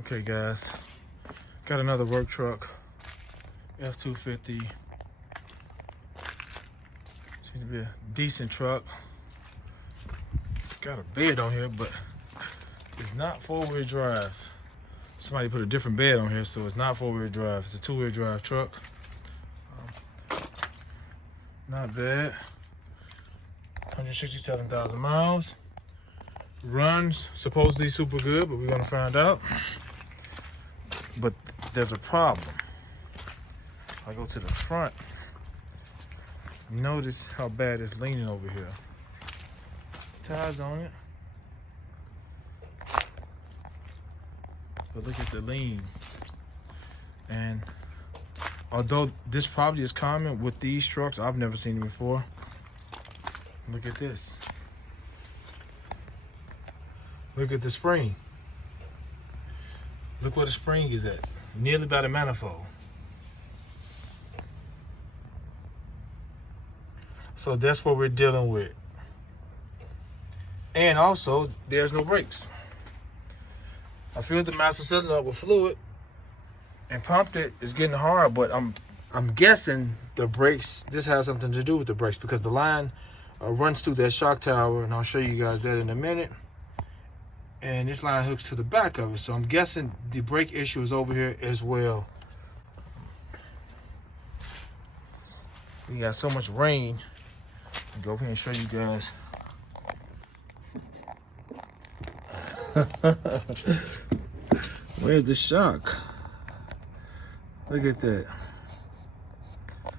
Okay guys, got another work truck, F-250. Seems to be a decent truck. Got a bed on here, but it's not four-wheel drive. Somebody put a different bed on here, so it's not four-wheel drive. It's a two-wheel drive truck. Not bad. 167,000 miles. Runs supposedly super good, but we're gonna find out. But there's a problem. If I go to the front, notice how bad it's leaning over here. Tires on it, but look at the lean. And although this probably is common with these trucks, I've never seen it before. Look at this. Look at the spring. Look where the spring is at, nearly by the manifold. So that's what we're dealing with. And also, there's no brakes. I filled the master cylinder up with fluid and pumped it. It's getting hard, but I'm guessing the brakes, this has something to do with the brakes, because the line runs through that shock tower, and I'll show you guys that in a minute. And this line hooks to the back of it, so I'm guessing the brake issue is over here as well. We got so much rain. I'll go over here and show you guys. Where's the shock? Look at that.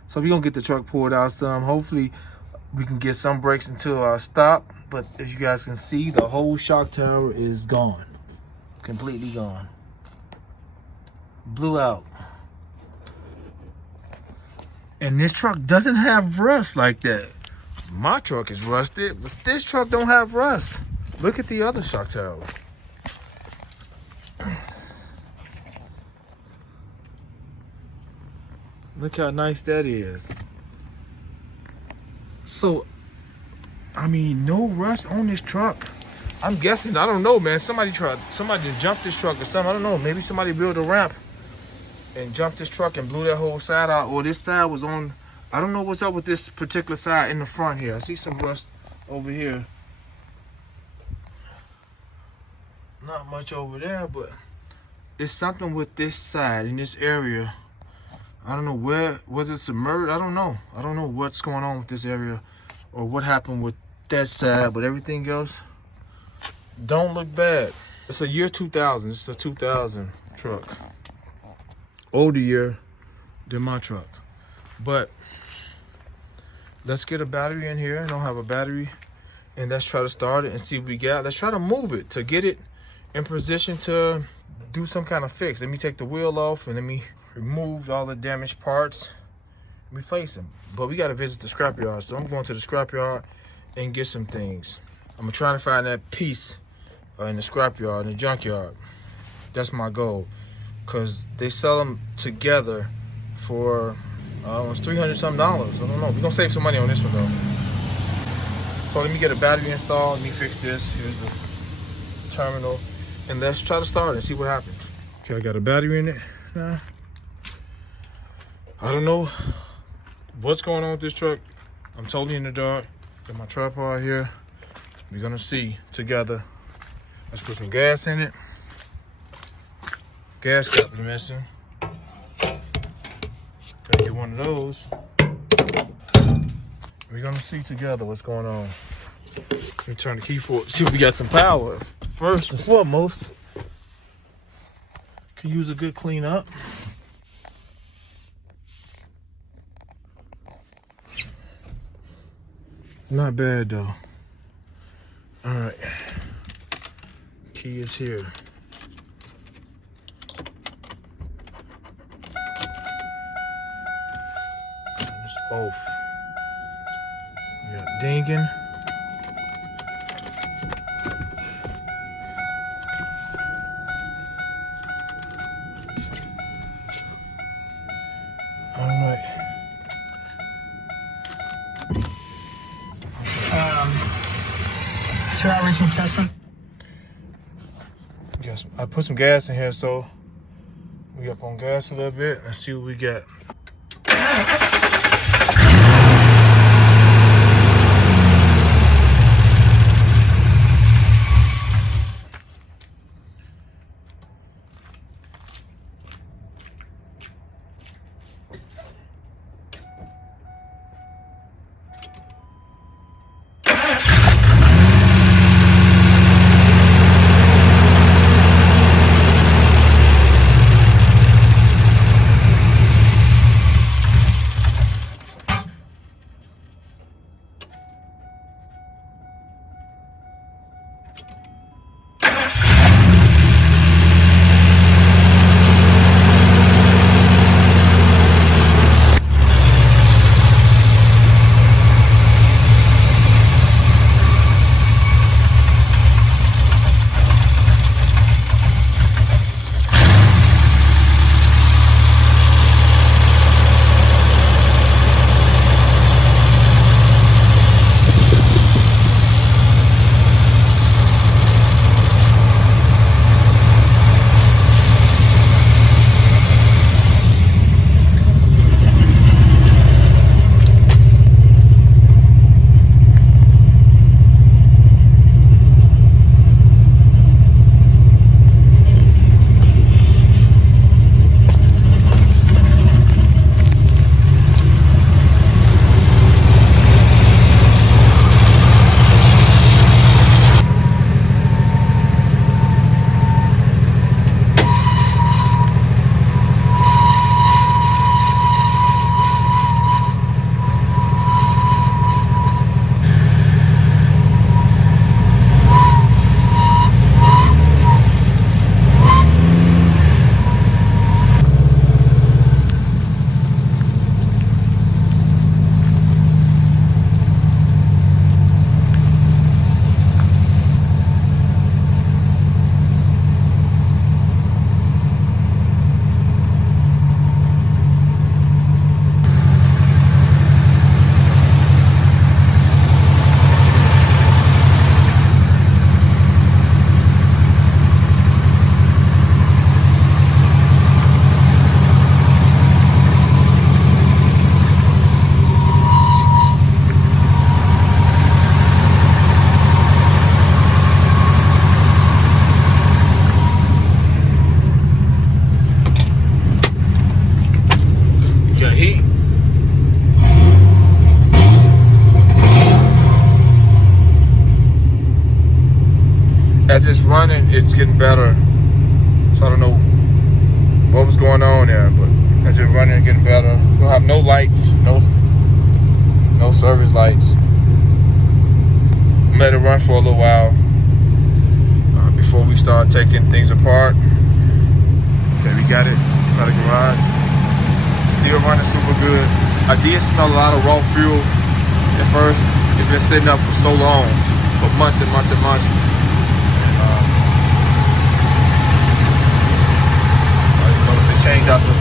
So we're gonna get the truck pulled out some. Hopefully we can get some brakes until I stop. But as you guys can see, the whole shock tower is gone. Completely gone. Blew out. And this truck doesn't have rust like that. My truck is rusted, but this truck don't have rust. Look at the other shock tower. Look how nice that is. So, I mean, no rust on this truck. I'm guessing, I don't know, man. Somebody jumped this truck or something. I don't know. Maybe somebody built a ramp and jumped this truck and blew that whole side out. Or this side was on, I don't know what's up with this particular side in the front here. I see some rust over here. Not much over there, but it's something with this side in this area. I don't know where, was it submerged? I don't know. I don't know what's going on with this area or what happened with that side, but everything else don't look bad. It's a year 2000. It's a 2000 truck. Older year than my truck. But let's get a battery in here. I don't have a battery. And let's try to start it and see what we got. Let's try to move it to get it in position to do some kind of fix. Let me take the wheel off and let me remove all the damaged parts, replace them. But we got to visit the scrapyard, so I'm going to the scrapyard and get some things. I'm gonna try to find that piece in the scrapyard, in the junkyard. That's my goal, because they sell them together for it's $300 something. I don't know. We're gonna save some money on this one though. So let me get a battery installed. Let me fix this. Here's the terminal, and let's try to start and see what happens. Okay, I got a battery in it now. I don't know what's going on with this truck. I'm totally in the dark. Got my tripod here. We're gonna see together. Let's put some gas in it. Gas cap is missing. Gotta get one of those. We're gonna see together what's going on. Let me turn the key for it. See if we got some power. First and foremost, can use a good clean up. Not bad though. All right, key is here. It's off. We got dinging. All right. To our original testament? Yes, I put some gas in here, so we up on gas a little bit and see what we got. As it's running, it's getting better. So I don't know what was going on there, but as it's running, it's getting better. We don't have no lights, no service lights. Let it run for a little while before we start taking things apart. Okay, we got it out of the garage. Still running super good. I did smell a lot of raw fuel at first. It's been sitting up for so long, for months and months and months. Change out the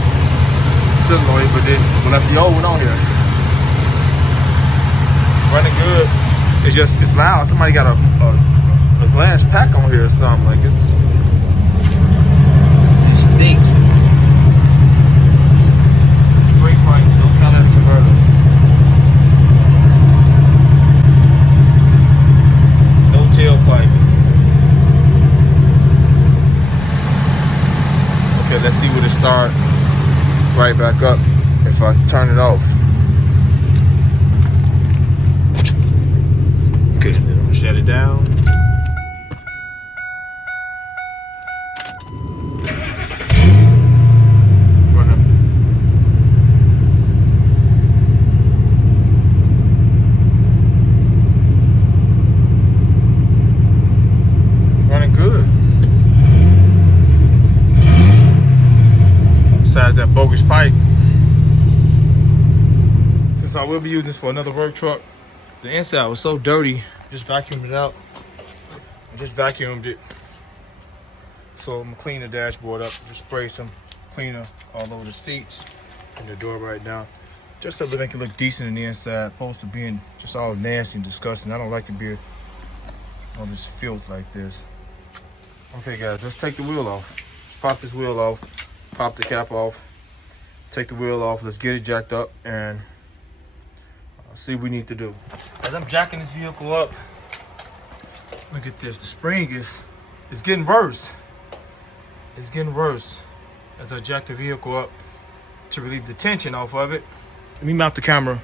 solenoid, but then we left the old one on here. Running good. It's loud. Somebody got a glass pack on here or something. Like it stinks. Straight pipe, no catalytic converter. No tailpipe. Okay, let's see what it start right back up if I turn it off. Okay, then I'm gonna shut it down. Running good. Besides that bogus pipe. Since I will be using this for another work truck, the inside was so dirty, just vacuumed it out. I just vacuumed it. So I'm gonna clean the dashboard up, just spray some cleaner all over the seats and the door right now. Just so everything can look decent in the inside, opposed to being just all nasty and disgusting. I don't like to be all this filth like this. Okay guys, let's take the wheel off. Let's pop this wheel off, pop the cap off, take the wheel off, let's get it jacked up and see what we need to do. As I'm jacking this vehicle up, look at this, the spring is getting worse. It's getting worse as I jack the vehicle up to relieve the tension off of it. Let me mount the camera.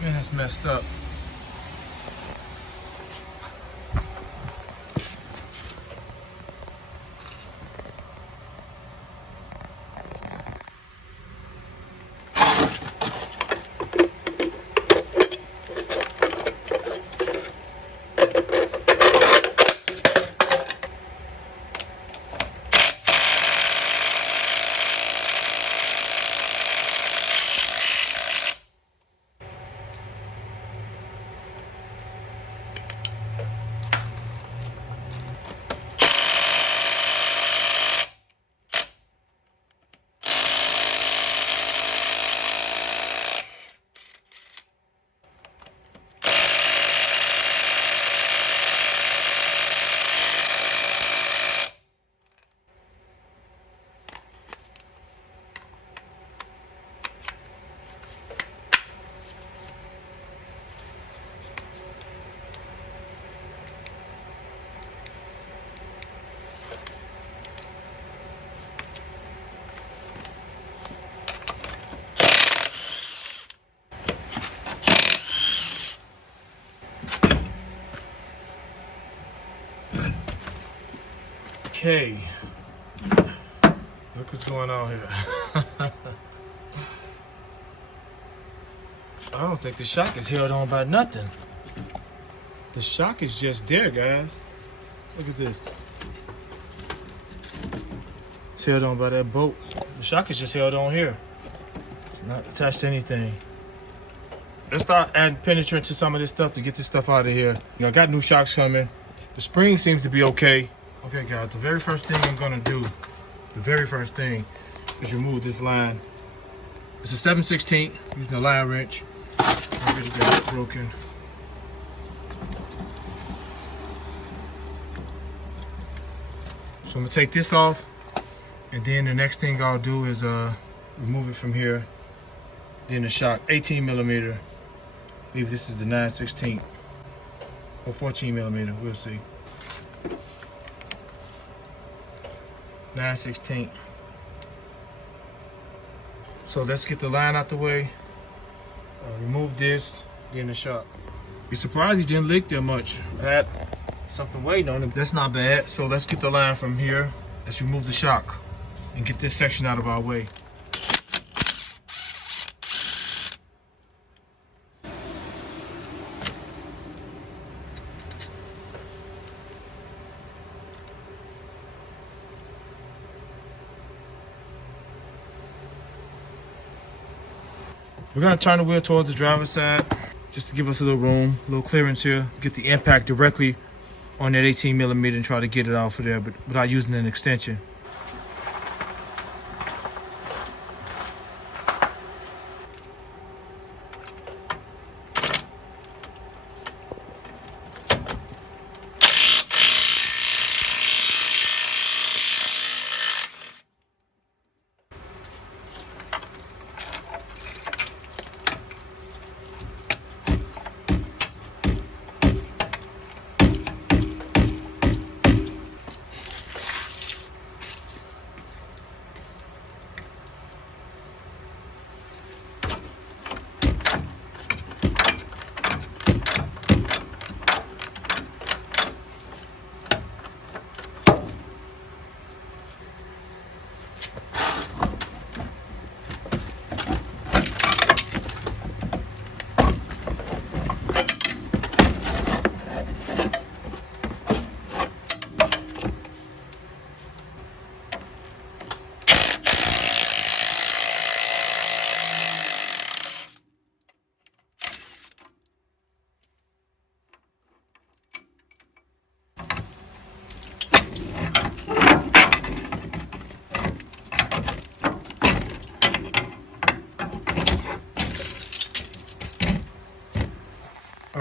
Man, that's messed up. Okay, look what's going on here. I don't think the shock is held on by nothing. The shock is just there, guys. Look at this. It's held on by that bolt. The shock is just held on here. It's not attached to anything. Let's start adding penetrant to some of this stuff to get this stuff out of here. I got new shocks coming. The spring seems to be okay. Okay guys, the very first thing I'm gonna do, is remove this line. It's a 7/16 using a line wrench. I already got it broken. So I'm gonna take this off, and then the next thing I'll do is remove it from here. Then the shock, 18 millimeter. I believe this is the 9/16 or 14 millimeter. We'll see. 9/16. So let's get the line out the way. Remove this, then the shock. Be surprised he didn't leak that much. I had something waiting on it. That's not bad. So let's get the line from here. Let's remove the shock and get this section out of our way. We're gonna turn the wheel towards the driver's side just to give us a little room, a little clearance here. Get the impact directly on that 18 millimeter and try to get it off of there, but without using an extension.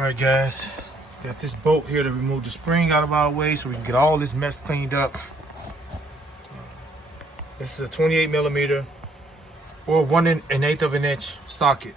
Alright guys, got this bolt here to remove the spring out of our way so we can get all this mess cleaned up. This is a 28 millimeter or 1/8 of an inch socket.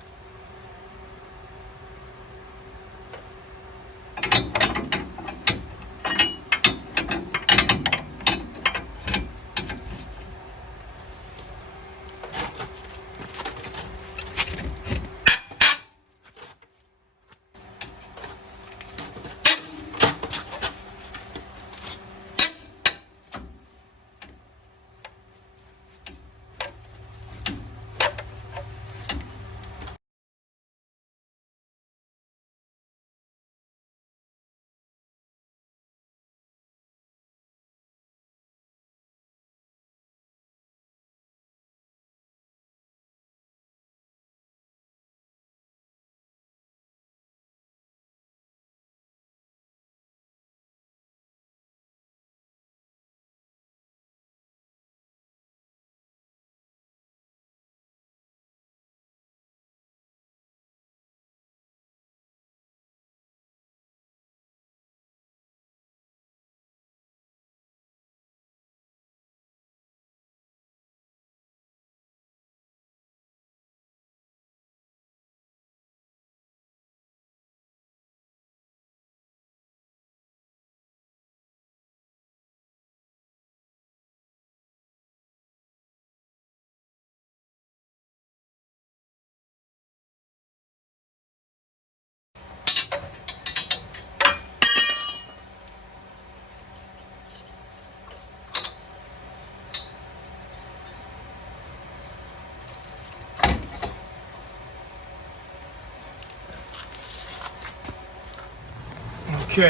Okay,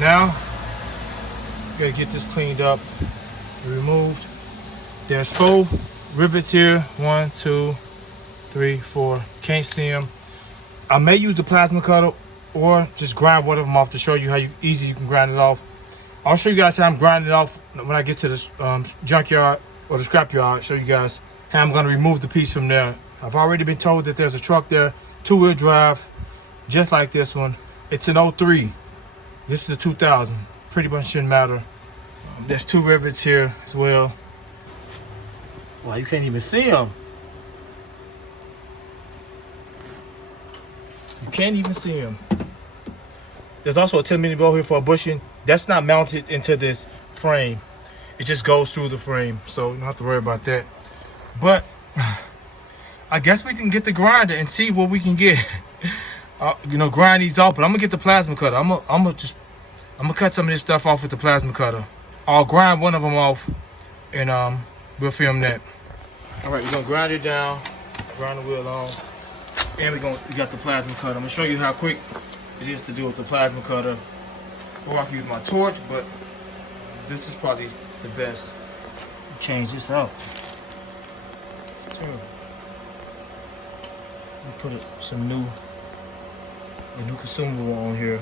now we gotta get this cleaned up, removed. There's 4 rivets here. 1, 2, 3, 4. Can't see them. I may use the plasma cutter or just grind one of them off to show you how easy you can grind it off. I'll show you guys how I'm grinding it off when I get to the junkyard or the scrap yard. Show you guys how I'm gonna remove the piece from there. I've already been told that there's a truck there, 2-wheel drive, just like this one. It's an 03. This is a 2000. Pretty much shouldn't matter. There's 2 rivets here as well. Wow, you can't even see them. You can't even see them. There's also a 10mm bolt here for a bushing. That's not mounted into this frame. It just goes through the frame, so you don't have to worry about that. But I guess we can get the grinder and see what we can get. Grind these off. But I'm gonna get the plasma cutter. I'm gonna cut some of this stuff off with the plasma cutter. I'll grind one of them off, and we'll film that. All right, we're gonna grind it down, grind the wheel on, and we got the plasma cutter. I'm gonna show you how quick it is to do with the plasma cutter, or I can use my torch, but this is probably the best. Change this out. It's terrible. Put some new consumable on here.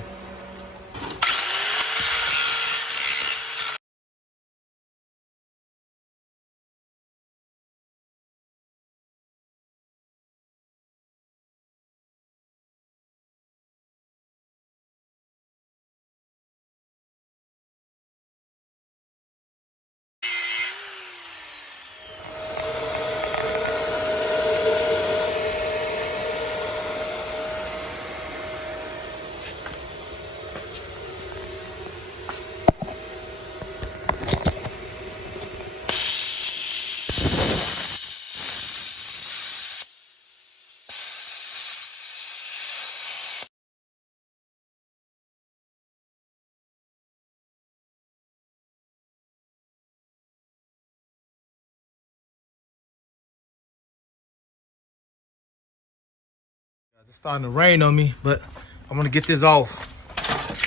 It's starting to rain on me, but I'm gonna get this off.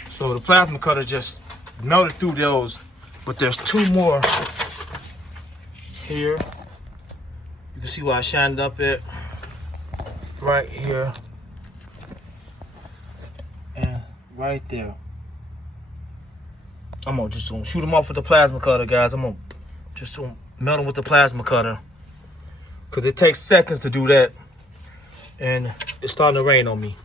So the plasma cutter just melted through those, but there's 2 more here. You can see where I shined up at, right here, and right there. I'm gonna just shoot them off with the plasma cutter, guys. I'm gonna just melt them with the plasma cutter, cause it takes seconds to do that. And it's starting to rain on me.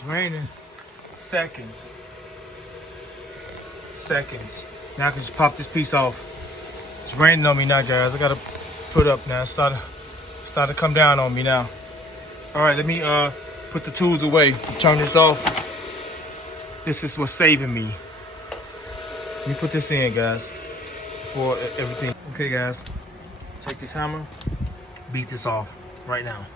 It's raining. Seconds. Now I can just pop this piece off. It's raining on me now, guys. I gotta put up now. It's starting to come down on me now. All right, let me put the tools away. Turn this off. This is what's saving me. Let me put this in, guys, before everything. Okay, guys, take this hammer, beat this off right now.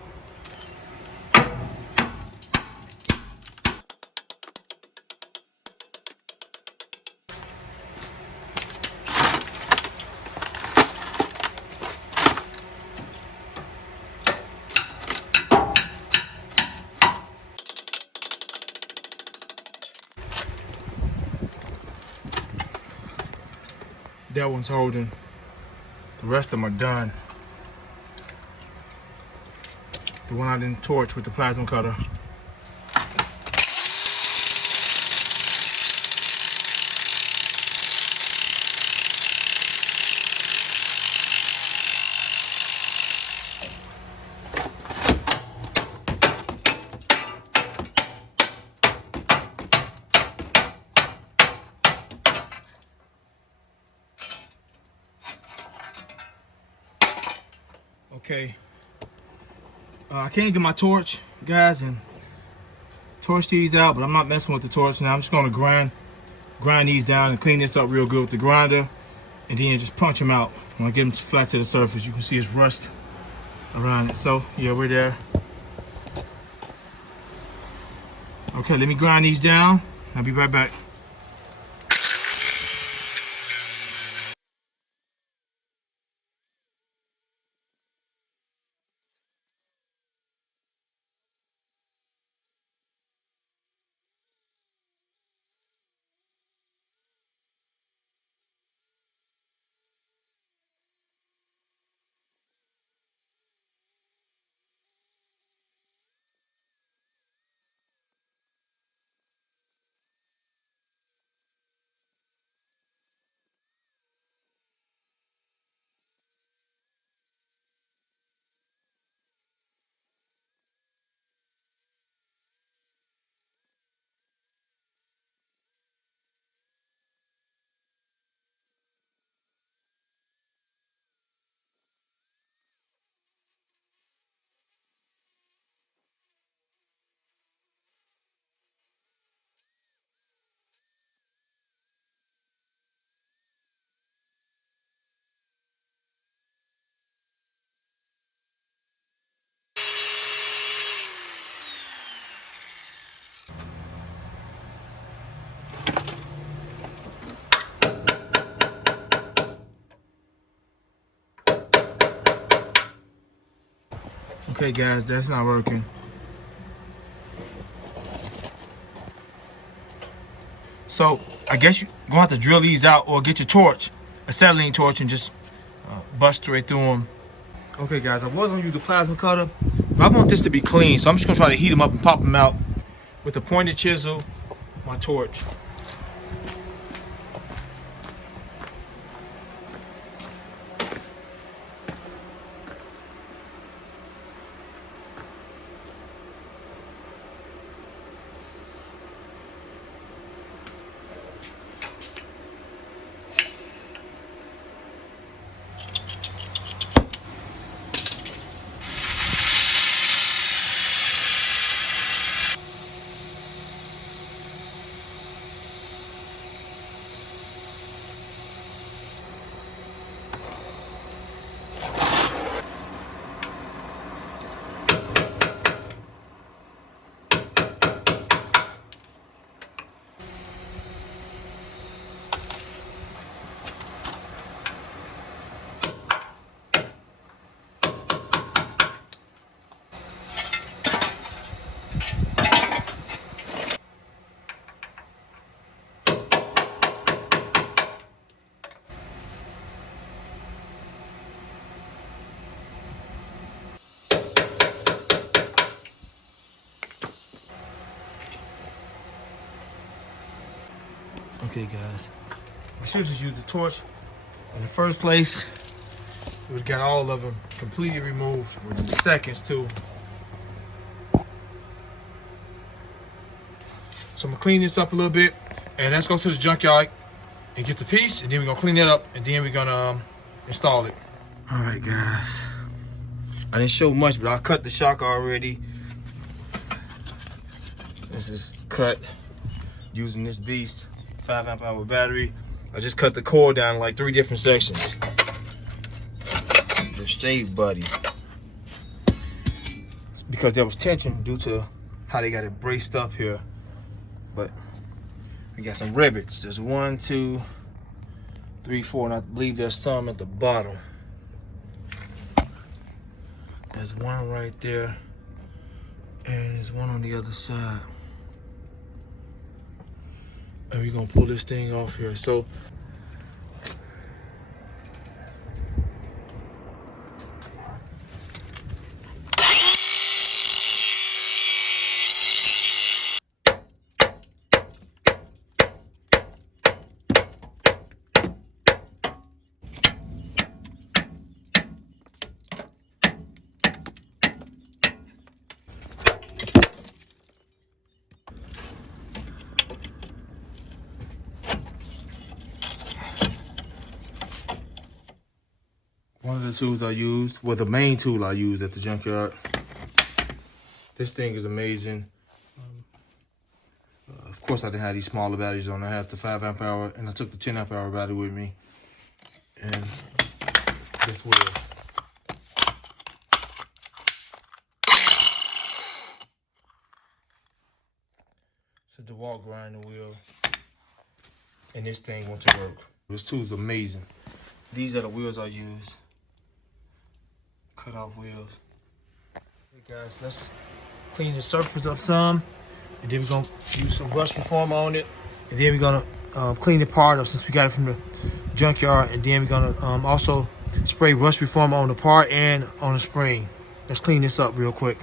That one's holding. The rest of them are done. The one I didn't torch with the plasma cutter. Okay, I can't get my torch, guys, and torch these out, but I'm not messing with the torch now. I'm just gonna grind these down and clean this up real good with the grinder, and then just punch them out. When I get them flat to the surface, you can see it's rust around it. So yeah, we're there. Okay, let me grind these down. I'll be right back. Okay, guys, that's not working. So I guess you're gonna have to drill these out or get your torch, a acetylene torch, and just bust straight through them. Okay, guys, I was gonna use the plasma cutter, but I want this to be clean, so I'm just gonna try to heat them up and pop them out with a pointed chisel, my torch. Okay, guys, I should just use the torch in the first place. We got all of them completely removed within seconds too. So I'm gonna clean this up a little bit, and let's go to the junkyard and get the piece, and then we're gonna clean it up, and then we're gonna install it. All right, guys. I didn't show much, but I cut the shock already. This is cut using this beast 5 amp hour battery. I just cut the coil down in like 3 different sections. The shave buddy, because there was tension due to how they got it braced up here. But we got some rivets. There's 1, 2, 3, 4, and I believe there's some at the bottom. There's one right there, and there's one on the other side. And we're gonna pull this thing off here. So one of the tools I used, well, the main tool I used at the junkyard. This thing is amazing. Of course, I didn't have these smaller batteries on. I have the 5 amp hour, and I took the 10 amp hour battery with me. And this wheel. It's a DeWalt grinder wheel, and this thing went to work. This tool is amazing. These are the wheels I use. Cut off wheels. Hey guys, let's clean the surface up some, and then we're gonna use some brush reformer on it, and then we're gonna clean the part up since we got it from the junkyard, and then we're gonna also spray rust reformer on the part and on the spring. Let's clean this up real quick.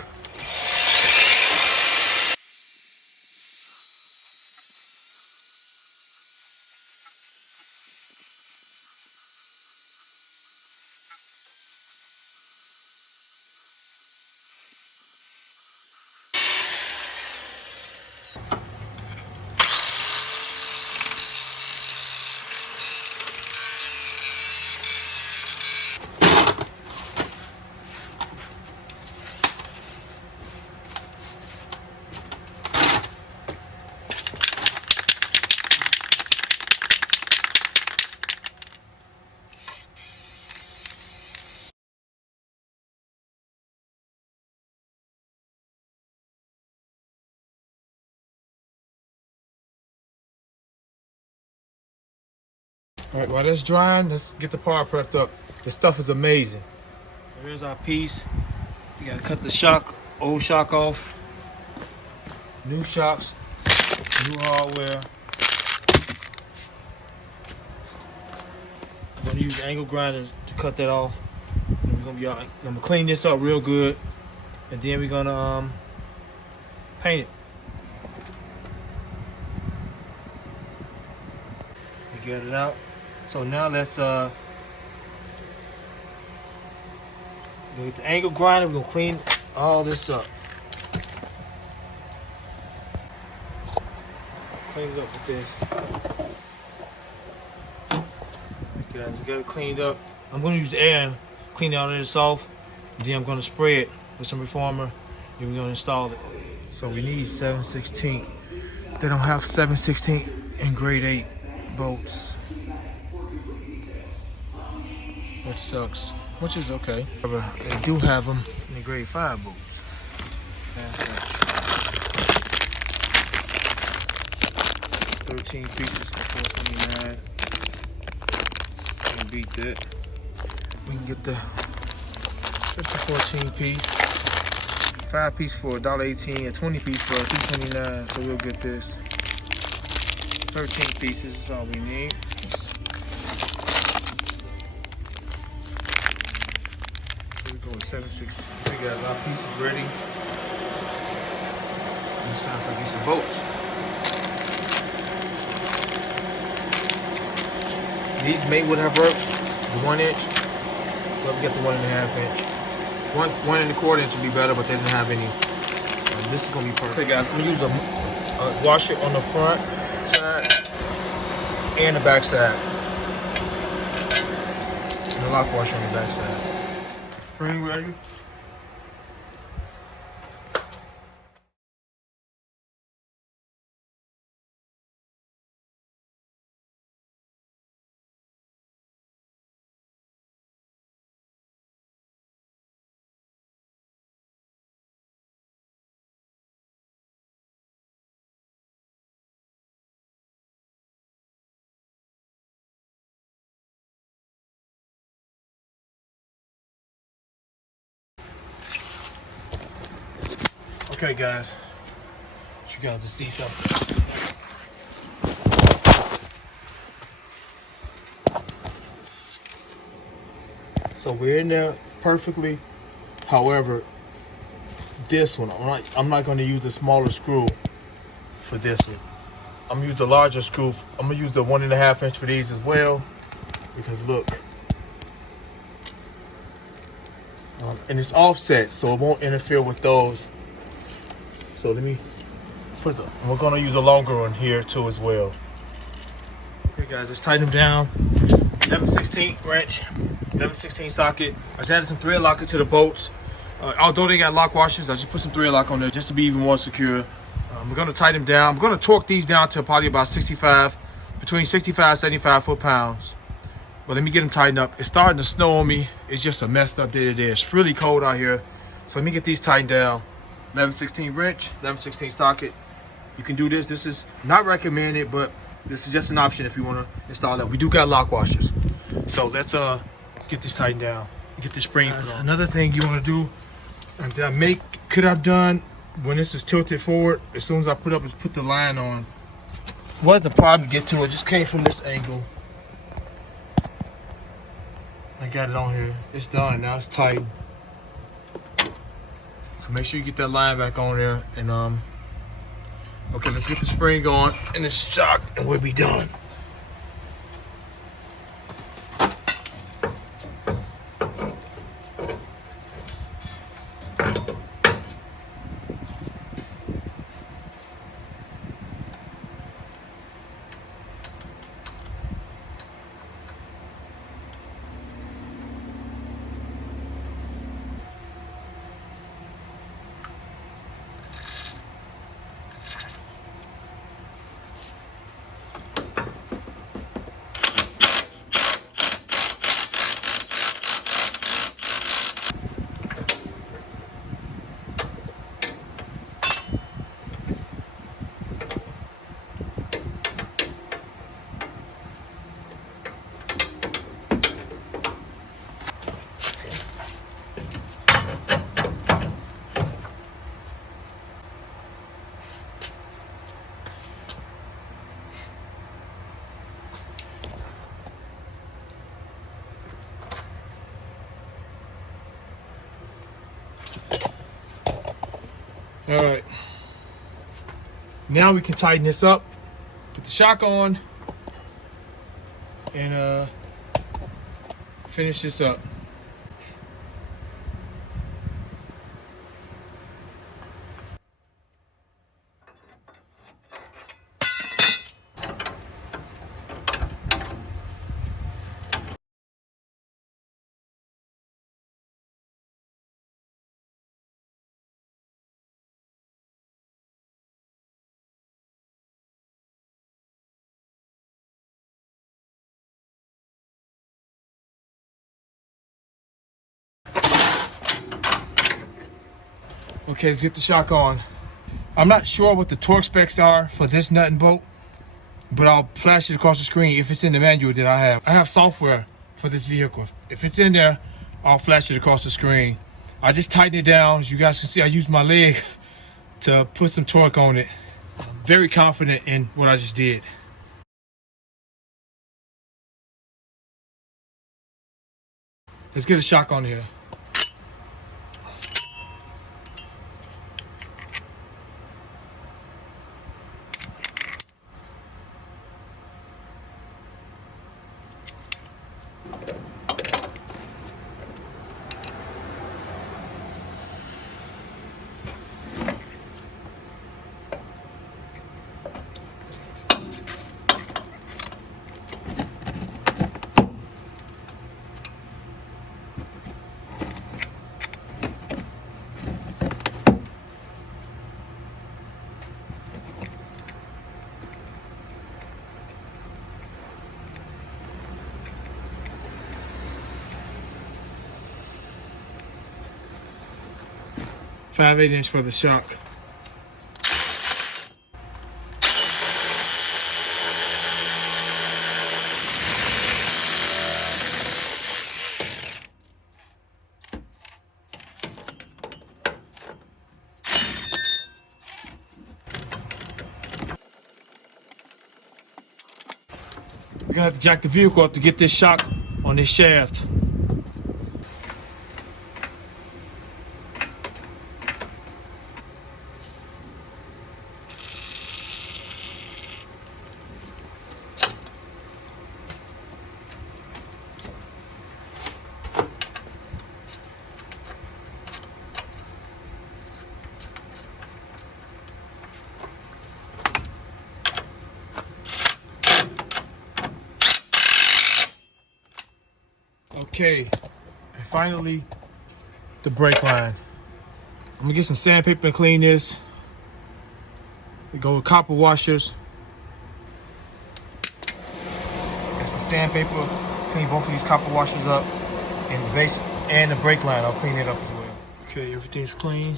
All right, while that's drying, let's get the part prepped up. This stuff is amazing. So here's our piece. You gotta cut the shock, old shock off. New shocks, new hardware. I'm gonna use the angle grinder to cut that off. And we're gonna be all right. I'm gonna clean this up real good, and then we're gonna paint it. We get it out. So now let's with the angle grinder, we're gonna clean all this up. Clean it up with this. Guys, we got it cleaned up. I'm gonna use the air and clean all of this off. And then I'm gonna spray it with some reformer. And we're gonna install it. So we need 7/16. They don't have 7/16 in grade 8 bolts, which sucks, which is okay. However, they do have them in the grade 5 bolts. 13 pieces for $4.29. Can't beat that. We can get the 14 piece, 5 piece for $1.18, a 20 piece for $2.29. So we'll get this. 13 pieces is all we need. So we go with 7/16. Okay guys, our piece is ready. It's time for these bolts. These may would have worked, the 1 inch, but we got the 1.5 inch. 1 1 1/4 inch would be better, but they didn't have any. This is gonna be perfect. Okay guys, I'm gonna use Wash it on the front side and the back side. And the lock washer on the back side. Spring ready. Okay, guys, I want you guys to see something. So we're in there perfectly. However, this one, I'm not going to use the smaller screw for this one. I'm gonna use the larger screw. I'm gonna use the 1.5 inch for these as well, because look, and it's offset, so it won't interfere with those. So let me put the. We're gonna use a longer one here too as well. Okay, guys, let's tighten them down. 11/16 wrench, 11/16 socket. I just added some thread locker to the bolts. Although they got lock washers, I just put some thread lock on there just to be even more secure. We're gonna tighten them down. I'm gonna torque these down to probably about 65, between 65 and 75 foot-pounds. But let me get them tightened up. It's starting to snow on me. It's just a messed up day today. It's really cold out here. So let me get these tightened down. 11/16 wrench, 11/16 socket. You can do this. This is not recommended, but this is just an option if you wanna install that. We do got lock washers. So let's get this tightened down. Get the spring put on. Another thing you wanna do, could have done when this is tilted forward, as soon as I put the line on. Wasn't a problem to get to it, just came from this angle. I got it on here. It's done, now it's tight. So make sure you get that line back on there, and okay, let's get the spring on and the shock, and we'll be done. All right, now we can tighten this up, put the shock on, and finish this up. Okay, let's get the shock on. I'm not sure what the torque specs are for this nut and bolt, but I'll flash it across the screen if it's in the manual that I have. I have software for this vehicle. If it's in there, I'll flash it across the screen. I just tightened it down. As you guys can see, I used my leg to put some torque on it. I'm very confident in what I just did. Let's get a shock on here. 5/8" for the shock. We're gonna have to jack the vehicle up to get this shock on this shaft. Okay, and finally, the brake line. I'm gonna get some sandpaper and clean this. We go with copper washers. Got some sandpaper, clean both of these copper washers up, and the base and the brake line, I'll clean it up as well. Okay, everything's clean.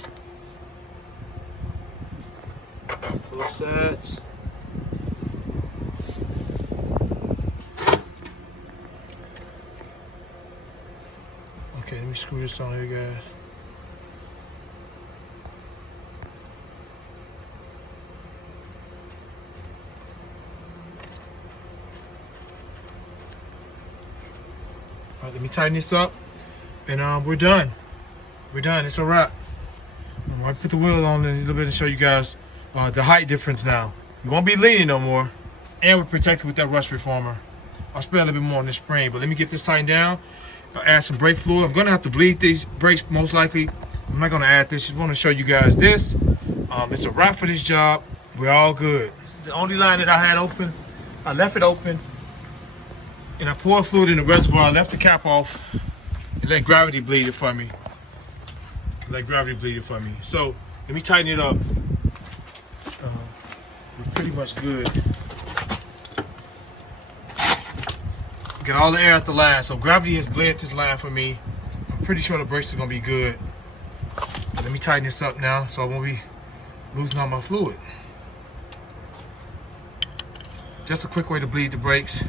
Both sides. Okay, let me screw this on here, guys. All right, let me tighten this up, and we're done. We're done. It's a wrap. I'm gonna put the wheel on in a little bit and show you guys the height difference now. You won't be leaning no more, and we're protected with that rust reformer. I'll spray a little bit more on this spring, but let me get this tightened down. I'll add some brake fluid. I'm gonna have to bleed these brakes most likely. I'm not gonna add this. Just want to show you guys this. It's a wrap for this job. We're all good. This is the only line that I had open. I left it open, and I poured fluid in the reservoir. I left the cap off and let gravity bleed it for me. Let gravity bleed it for me. So let me tighten it up. We're pretty much good. Get all the air out the line. So gravity has bled this line for me. I'm pretty sure the brakes are gonna be good. Let me tighten this up now so I won't be losing all my fluid. Just a quick way to bleed the brakes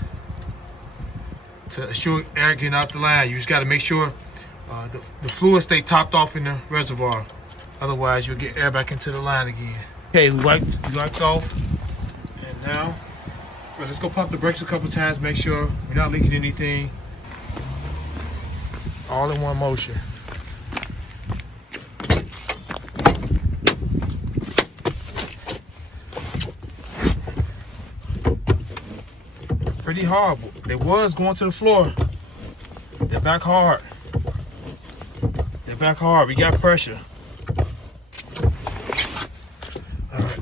to assure air getting out the line. You just got to make sure the fluid stay topped off in the reservoir. Otherwise, you'll get air back into the line again. Okay, we wiped off, and now let's go pump the brakes a couple times. Make sure we're not leaking anything. All in one motion. Pretty hard. They was going to the floor. They're back hard. They're back hard. We got pressure. All right.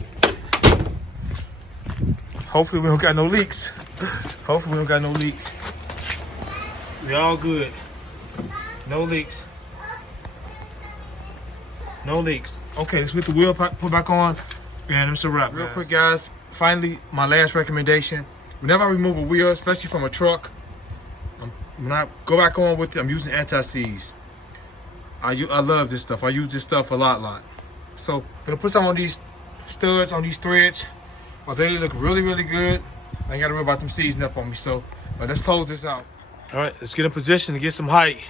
Hopefully we don't got no leaks. Hopefully we don't got no leaks. We all good. No leaks. No leaks. Okay, let's put the wheel put back on, and it's a wrap. Real quick, guys. Finally, my last recommendation. Whenever I remove a wheel, especially from a truck, when I go back on with it, I'm using anti-seize. I love this stuff. I use this stuff a lot. So I'm gonna put some on these studs, on these threads. They look really good. I ain't gotta worry about them seizing up on me. So let's close this out. All right, let's get in position to get some height.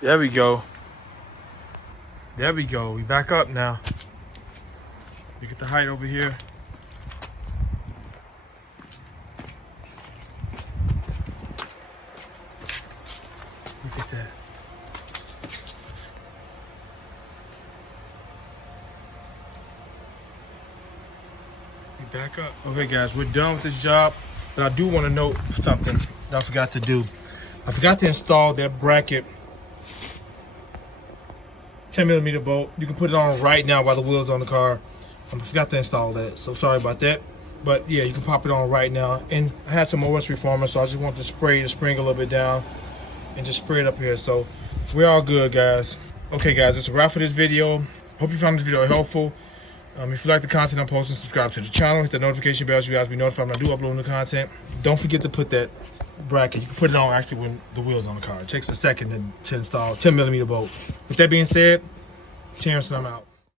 There we go. There we go. We back up now. We get the height over here. Look at that. We back up. Okay, guys, we're done with this job, but I do want to note something that I forgot to do. I forgot to install that bracket 10mm bolt. You can put it on right now while the wheel's on the car. I forgot to install that, so sorry about that. But yeah, you can pop it on right now. And I had some OS reformer, so I just want to spray the spring a little bit down and just spray it up here. So we're all good, guys. Okay, guys, that's a wrap for this video. Hope you found this video helpful. If you like the content I'm posting, subscribe to the channel, hit the notification bell so you guys be notified when I do upload new content. Don't forget to put that bracket. You can put it on actually when the wheel's on the car. It takes a second to install 10mm bolt. With that being said, Terrence, I'm out.